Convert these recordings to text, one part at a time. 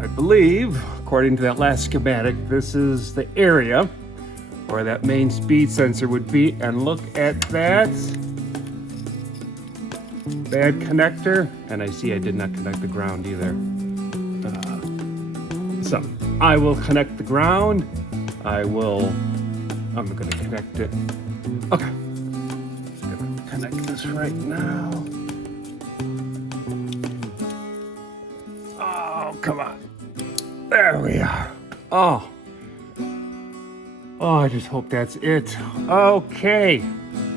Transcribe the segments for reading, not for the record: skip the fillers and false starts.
I believe, according to that last schematic, this is the area where that main speed sensor would be. And look at that. Bad connector. And I see I did not connect the ground either. So I will connect the ground. I'm going to connect it. Okay. I'm going to connect this right now. Oh, come on. There we are. Oh, I just hope that's it. Okay.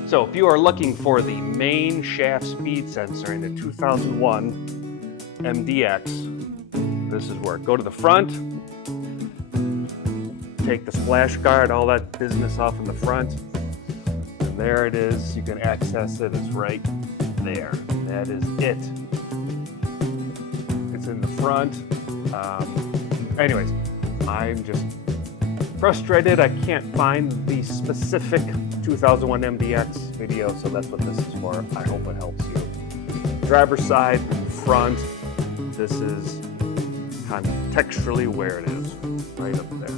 So if you are looking for the main shaft speed sensor in the 2001 MDX, this is where. Go to the front, take the splash guard, all that business off in the front, and there it is. You can access it. It's right there. That is it. It's in the front. Anyways, I'm just frustrated. I can't find the specific 2001 MDX video, so that's what this is for. I hope it helps you. Driver's side, front, this is contextually where it is, right up there.